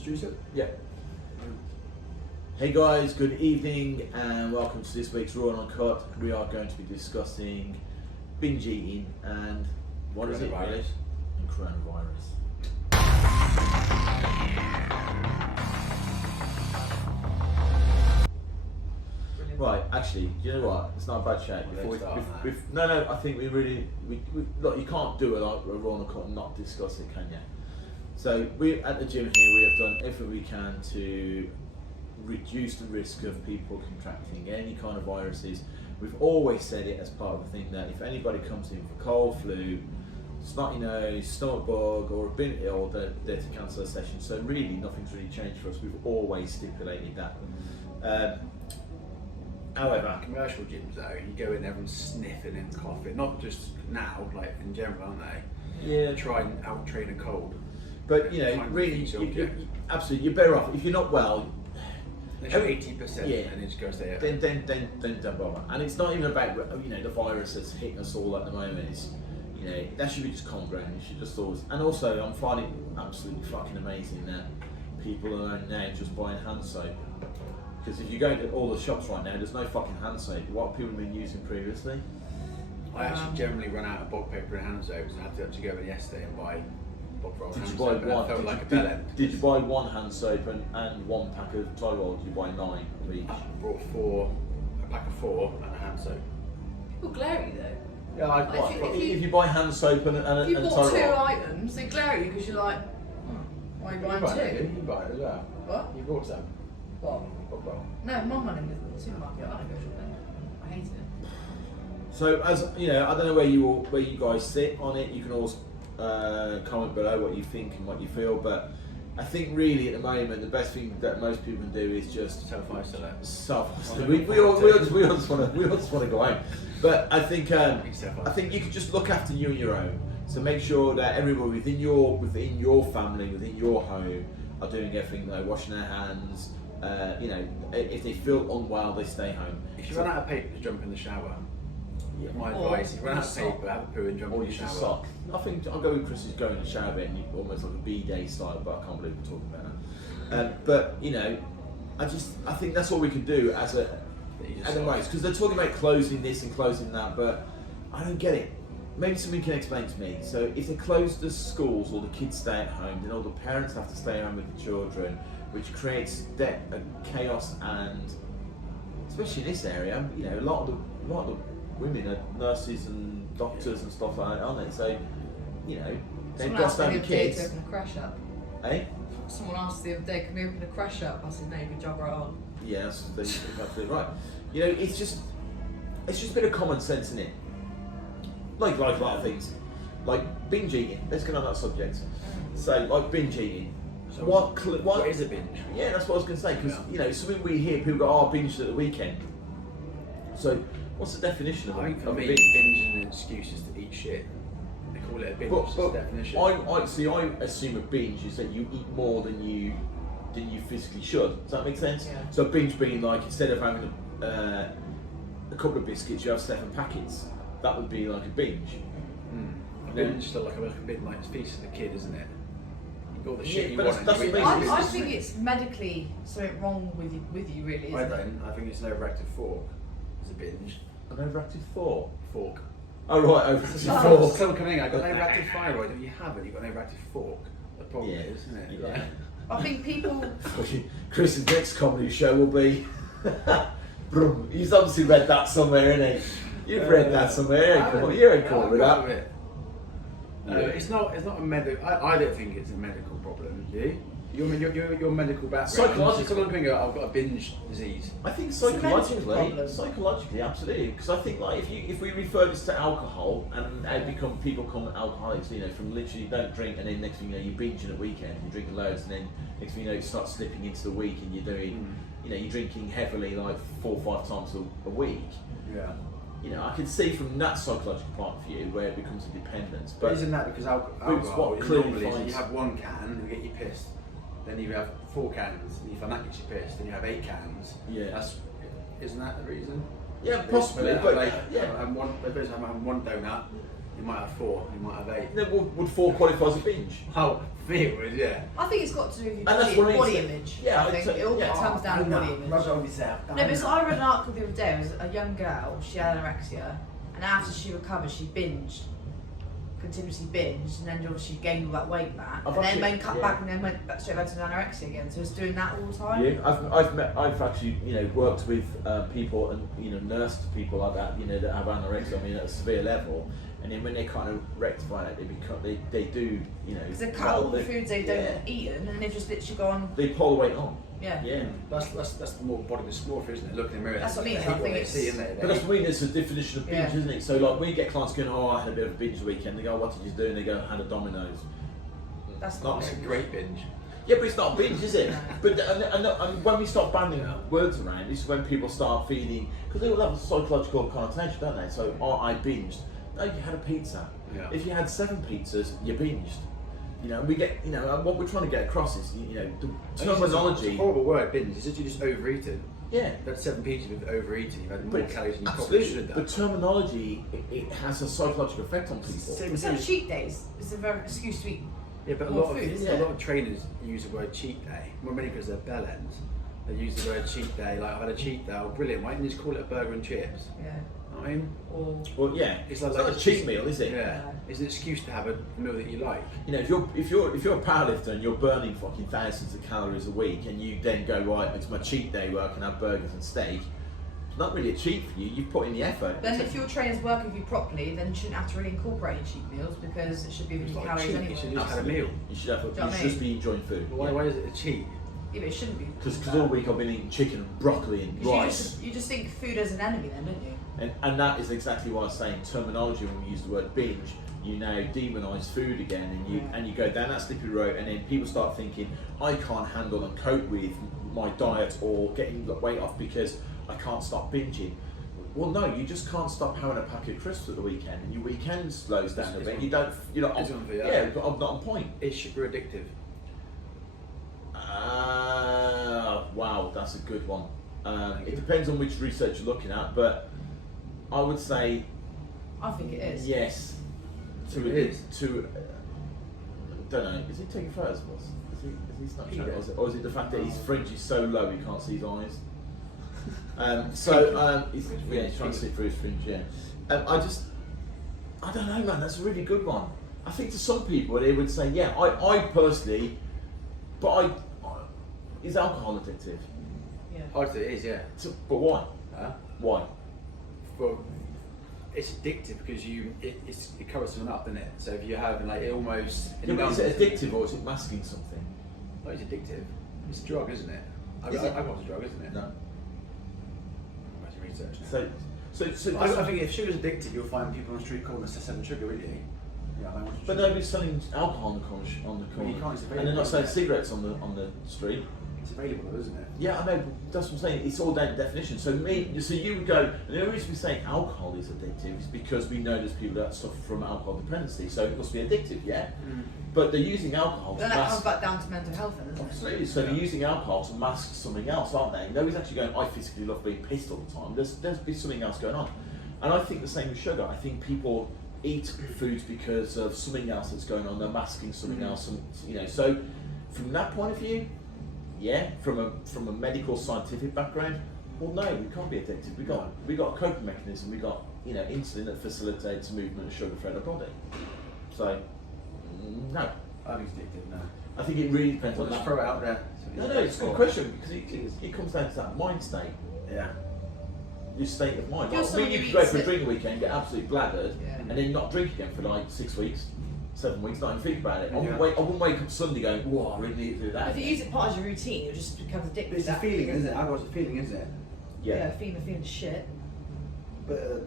introduce it? Yeah. Hey guys, good evening and welcome to this week's Raw and Uncut. We are going to be discussing binge eating and what is it really? And coronavirus. Right, actually, you know what? It's not a bad shout. No, I think we look. You can't do a Raw and Uncut and not discuss it, can you? So we at the gym here, we have done everything we can to reduce the risk of people contracting any kind of viruses. We've always said it as part of the thing that if anybody comes in for cold, flu, snotty nose, stomach bug, or have been ill, they're to cancel a session. So really, nothing's really changed for us. We've always stipulated that. However, commercial gyms though, you go in, everyone's sniffing and coughing. Not just now, like in general, aren't they? Yeah. Try and out-train a cold. But you know, really, absolutely, you're better off if you're not well. There's 80%, yeah, and it just goes there. Then don't bother. And it's not even about the virus that's hitting us all at the moment. It's that should be just common ground. You should just always. And also, I'm finding it absolutely fucking amazing that people are now just buying hand soap. Because if you go to all the shops right now, there's no fucking hand soap. What people have been using previously. I actually generally run out of bog paper and hand soap, so I had to actually go in yesterday and buy. Did you buy one? Did you buy one hand soap and one pack of toilet roll? Did you buy 9 of each? I brought a pack of 4 and a hand soap. People glare at you though. Yeah, if you buy hand soap and if you and bought toilet 2 roll. items, they glare at you because you're like, why are you buying 2? You buy it as well. What? You bought some. What? Well. No, my money with the supermarket. I don't go shopping. I hate it. So as I don't know where you guys sit on it. You can always comment below what you think and what you feel, but I think really at the moment the best thing that most people can do is just self-isolate. We all just want to go home, but I think you can just look after you and your own. So make sure that everybody within your family, within your home, are doing everything, like washing their hands. If they feel unwell, they stay home. If you run out of paper, just jump in the shower. Yeah. My advice: if you run out of paper, have a poo and jump in the shower. Sock. I think I'll go with Chris's going in the shower bit, and almost like a B-day style. But I can't believe we're talking about that. But I think that's all we can do at the most, because they're talking about closing this and closing that, but I don't get it. Maybe somebody can explain to me. So if they close the schools, or the kids stay at home, then all the parents have to stay home with the children, which creates chaos, and especially in this area, a lot of the women are nurses and doctors and stuff like that, aren't they? So, they've got to have the kids. To open a crash up. Eh? Someone asked the other day, can we open a crash up? I said, no, you can jog right on. Yeah, that's absolutely right. It's just a bit of common sense, isn't it? Like a lot of things. Like binge eating. Let's get on that subject. So, like binge eating. So what is a binge? Yeah, that's what I was going to say, because something we hear people go, binged at the weekend. So what's the definition of a binge? Binge is an excuse is to eat shit. They call it a binge. That's the definition. I assume a binge is that you eat more than you physically should. Does that make sense? Yeah. So binge being like, instead of having a couple of biscuits, you have 7 packets. That would be like a binge. A binge is like a bit like feasting a kid, isn't it? All the shit you but want. I think it's medically something wrong with you really, isn't it? I think it's an overactive fork. It's a binge. An overactive fork? Oh right, overactive fork. Someone coming in, I've got an overactive thyroid. If you haven't, you've got an overactive fork. The problem is, isn't it? Yeah. I think people... Chris's next comedy show will be... He's obviously read that somewhere, isn't he? You've read that somewhere. You're in court with that. It's not a medical. I don't think it's a medical problem. Do you? Your medical background. Psychologically, someone can go, I've got a binge disease. I think psychologically, absolutely. Because I think if we refer this to alcohol and people become alcoholics, from literally don't drink and then next thing you know you're binging at weekend, you're drinking loads, and then next thing you know it starts slipping into the week and you're doing, you're drinking heavily like 4 or 5 times a week. Yeah. I can see from that psychological point of view where it becomes a dependence. But isn't that because alcohol is normally you have 1 can and get you pissed, then you have 4 cans and you find that gets you pissed, then you have 8 cans. Yeah. Isn't that the reason? Yeah, possibly. But I'm one donut. You might have 4, you might have 8. Then would 4 qualify as a binge? Oh, for me it would, yeah. I think it's got to do with that's your what body I mean. image. Yeah, I think I'd say- it all yeah. comes down to body image. Rub it on yourself. No, but so I read an article the other day. It was a young girl. She had anorexia, and after she recovered, she binged, continuously binged, and then obviously gained all that weight back, and then went cut back, and then went back straight back to anorexia again. So it's doing that all the time. Yeah, I've actually worked with people and nursed people like that that have anorexia. I mean at a severe level, and then when they kind of rectify that, they do because they cut all the foods they don't eat, and then they've just literally gone. They pull the weight on. Yeah. Yeah. That's the more body dysmorphia, isn't it? Look in the mirror. That's what I mean. They I hate what think they it's. see, isn't it? But that's what I mean, it's a definition of binge, Yeah. isn't it? So like when you get clients going, oh, I had a bit of a binge the weekend, they go, what did you do? And they go, I had a Domino's. That's not It's a great binge. Yeah, but it's not a binge, is it? No. But and when we start banning words around, this is when people start feeling, because they all have a psychological connotation, don't they? So, oh, I binged. No, you had a pizza. Yeah. If you had 7 pizzas, you binged. We get, what we're trying to get across is, the terminology. It's a horrible word, binge. It's you just overeaten. Yeah. That's 7 pizzas with overeating. You've had more But calories than you probably absolutely, should but have. terminology, it has a psychological effect on people. It's like cheat days. It's a very excuse to eat. Yeah, but a more lot food, of isn't a it? lot of trainers use the word cheat day. Well, mainly because they're bell ends. They use the word cheat day. Like, I've had a cheat day. Oh, brilliant! Why didn't you just call it a burger and chips? Yeah. I mean, Or. Well, yeah, It's it's, like- not like a a cheat cheat- meal, is it? yeah, it's an excuse to have a meal that you like. If you're a powerlifter and you're burning fucking thousands of calories a week, and you then go, right, it's my cheat day where I can have burgers and steak, it's not really a cheat for you. You've put in the effort. Then if your trainer's working with you properly, then you shouldn't have to really incorporate any cheat meals because it should be It's within not a calories cheat, anyway. you should just have a meal. You should have. Do you know You what I should just mean? be enjoying food. Why is it a cheat? Yeah, but it shouldn't be. Because all week I've been eating chicken and broccoli and rice. You just think food as an enemy then, don't you? And that is exactly what I was saying. Terminology, when we use the word binge, you now demonise food again, and you go down that slippery road, and then people start thinking, I can't handle and cope with my diet or getting weight off because I can't stop binging. Well, no, you just can't stop having a packet of crisps at the weekend, and your weekend slows down a bit. You're not It's on for you. yeah, but I'm not on point. Is sugar addictive? Wow, that's a good one. It depends on which research you're looking at, but I would say I think it is. yes. It is. Don't know. Is he taking photos of us? Is he Snapchat? Yeah. Or is it the fact that his fringe is so low he can't see his eyes? He's trying to see through his fringe. Yeah. I don't know, man. That's a really good one. I think to some people they would say, yeah, I personally, is alcohol addictive? Yeah. I'd say it is, yeah. But why? Huh? Why? Well, it's addictive because it covers something up, doesn't it? So if you have like it almost. Yeah, but is it addictive or is it masking something? No, it's addictive. It's a drug, isn't it? Is it? Alcohol's a drug, isn't it? No. I'm going to research now. So I think if sugar's addictive, you'll find people on the street calling us to 7 sugar, wouldn't you? Yeah, I want But sugar. nobody's selling alcohol on the corner. Well, you can't, it's And they're not available, selling isn't it? cigarettes on the street. It's available, though, isn't it? Yeah, I know. But that's what I'm saying. It's all down to definition. So you would go. And the only reason we say alcohol is addictive is because we know there's people that suffer from alcohol dependency. So it must be addictive, yeah. But they're using alcohol to Then that comes mask. back down to mental health, then, doesn't it? Absolutely. So they're using alcohol to mask something else, aren't they? Nobody's actually going, I physically love being pissed all the time. There's something else going on. And I think the same with sugar. I think people eat foods because of something else that's going on. They're masking something else, and So from that point of view, yeah. From a medical scientific background, well, no, we can't be addicted. We got a coping mechanism. We got insulin that facilitates movement of sugar throughout the body. So no. I think it's addictive, no. I think it really depends Well, on just that. throw it out there. No, it's a good question because it comes down to that mind state. Yeah. Your state of mind. You're Like, someone you who could go eats for a it- drink weekend, get absolutely bladdered, Yeah. and then not drink again for like 6 weeks, 7 weeks, not even think about it. I wouldn't Yeah. wake up Sunday going, whoa, I really need to do that. If you use it part of your routine, it just becomes addictive. But it's a That- feeling, isn't it? Alcohol's a feeling, isn't it? Yeah, feeling shit. But,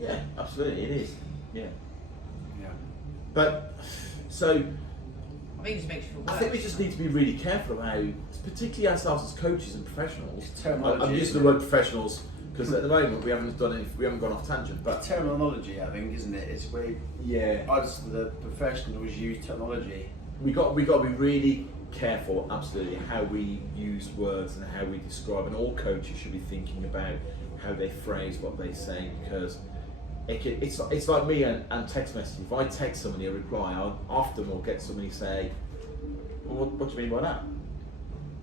Yeah, absolutely, it is. Yeah. yeah. But, so, I think it just makes you feel worse. I think we just need to be really careful about, particularly ourselves as coaches and professionals. It's terminology, I'm using isn't the it? word professionals because at the moment we haven't gone off tangent. But Terminology, I think, isn't it? It's where yeah, us, the professionals, use terminology. we got to be really careful, absolutely, how we use words and how we describe. And all coaches should be thinking about how they phrase what they say, because It's like me and text messaging. If I text somebody a reply, I often will get somebody say, well, what do you mean by that?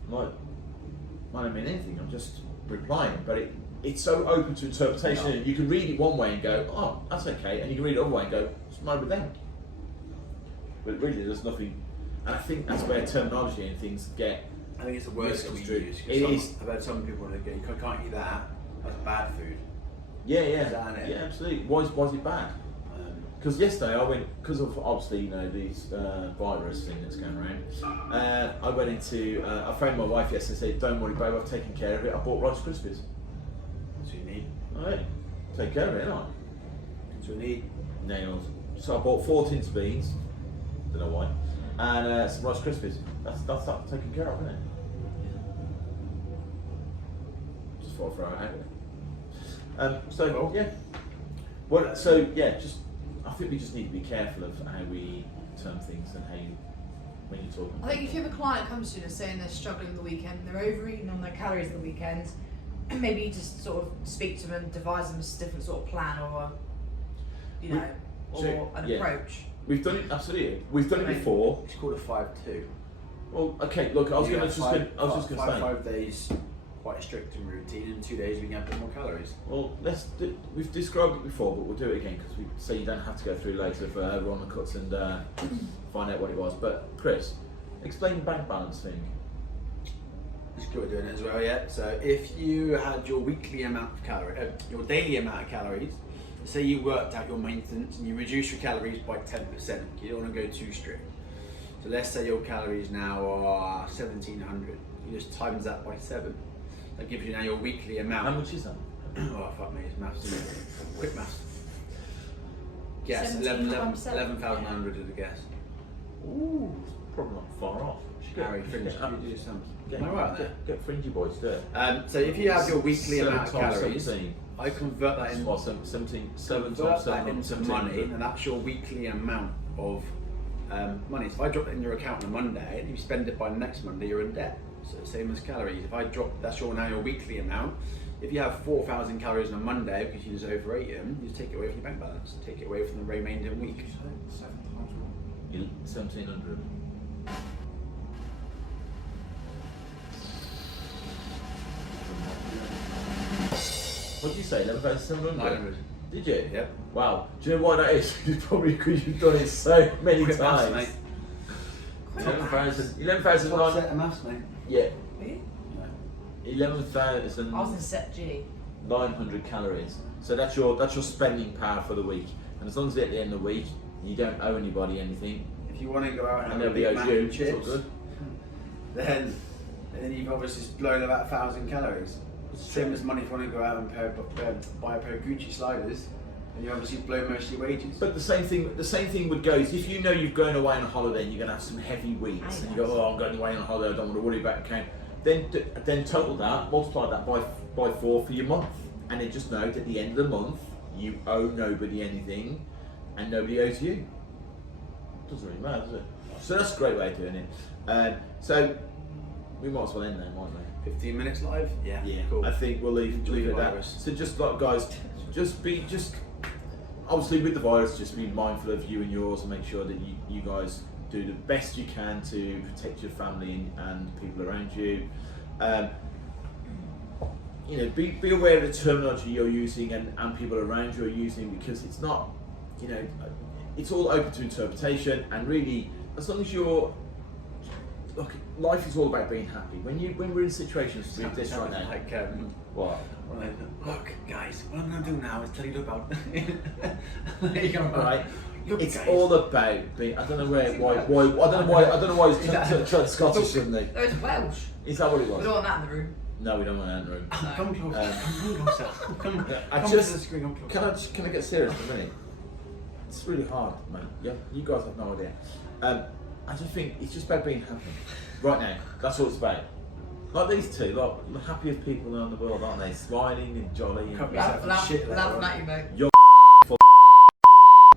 I'm like, I don't mean anything, I'm just replying. But it's so open to interpretation. Yeah. You can read it one way and go, oh, that's okay. And you can read it another way and go, what's the matter with them? But really, there's nothing. And I think that's where terminology and things get. I think it's the worst that we use. It is. I've had some people that go, you can't eat that, that's bad food. Yeah, Is that it? yeah, absolutely. Why is it bad? Because yesterday I went, because of obviously these virus thing that's going around. I went into. I phoned my wife yesterday and said, "Don't worry, babe, I've taken care of it. I bought Rice Krispies." That's what you need. Oh, yeah. Take care of it, ain't That's what you need. I? Nails. So I bought 4 tins of beans. Don't know why. And some Rice Krispies. That's taken care of, isn't it? Just thought I'd throw it out there. Cool. Yeah. Well, so yeah, I think we just need to be careful of how we term things and when you're talking. I think if you have a client comes to you and saying they're struggling the weekend, they're overeating on their calories at the weekend, maybe you just sort of speak to them and devise them a different sort of plan or an approach. We've done it, absolutely. We've done it before. It's called a 5-2. Well, okay. Look, I was just going to say. 5 days, quite a strict and routine. In 2 days, we can have a bit more calories. Well, we've described it before, but we'll do it again because we say you don't have to go through loads of run the cuts and find out what it was. But Chris, explain the bank balance thing. It's good doing it as well, yeah. So if you had your weekly amount of calories, your daily amount of calories, say you worked out your maintenance and you reduce your calories by 10%, you don't want to go too strict. So let's say your calories now are 1,700. You just times that by 7. That gives you now your weekly amount. How much is that? Oh fuck me, it's maths. Quick maths. Guess 11,100 is a guess. Ooh, it's probably not far off. Harry, fringe. You do some. Am I right there? Get fringy boys to do it. So if you have your weekly amount of 7 times calories, 17. I convert that into 7 times 7 into money, and that's your weekly amount of money. So if I drop it in your account on a Monday, and you spend it by next Monday, you're in debt. So same as calories. If I drop, that's now your weekly amount. If you have 4,000 calories on a Monday because you just overate them, you just take it away from your bank balance. Take it away from the remaining week. 1,700. What did you say? 11,700? 900. Did you? Yep. Wow. Do you know why that is? It's probably because you've done it so many Quick maths, times. mate. 11,000. What's set of maths, mate? Yeah. Really? 11,000. I was in set G. 900 calories. So that's your spending power for the week. And as long as at the end of the week you don't owe anybody anything, If you want to go out and have a nobody big owes mac you, and it's all chips, good. then you've obviously blown about 1,000 calories. Same as money if you want to go out and buy a pair of Gucci sliders, and you obviously blow most of your wages. But the same thing would go is if you know you're going away on a holiday and you're going to have some heavy weeks and you go, oh, I'm going away on a holiday, I don't want to worry about account. Then total that, multiply that by 4 for your month, and then just know that at the end of the month you owe nobody anything, and nobody owes you. Doesn't really matter, does it? So that's a great way of doing it. So we might as well end there, mightn't we? 15 minutes live? Yeah. Cool. I think we'll leave it at that. virus. So just like guys, obviously with the virus, just be mindful of you and yours, and make sure that you guys do the best you can to protect your family and people around you. Be aware of the terminology you're using and people around you are using, because it's not, it's all open to interpretation, and really, as long as you're, look, life is all about being happy. When we're in situations like this right now, like what? Look, guys, what I'm going to do now is tell you about. There you go. Right. Look, It's guys. all about being. I don't know why he's trying Scottish, didn't he? No, it's Welsh. Is that what it We was? don't want that in the room. No, we don't want that in the room. Come closer. Come closer. Come I to just the screen. Come closer. can I get serious for a minute? It's really hard, mate. Yeah, you guys have no idea. I just think it's just about being happy right now. That's what it's about. Like these two, like the happiest people in the world, aren't they? Smiling and jolly. And Laughing at you, mate. You're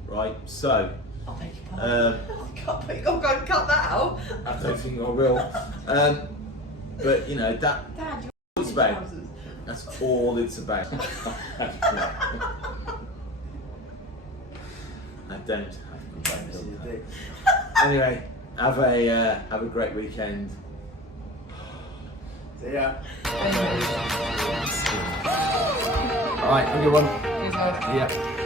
right. So I'll make you pardon. You're going to cut that out. I don't think I will. But that. Dad, It's about. That's all it's about. I don't have complaints. This is the thing. Anyway, have a great weekend. See ya. Thank you. Alright, have a good one. Cheers, guys. Yeah.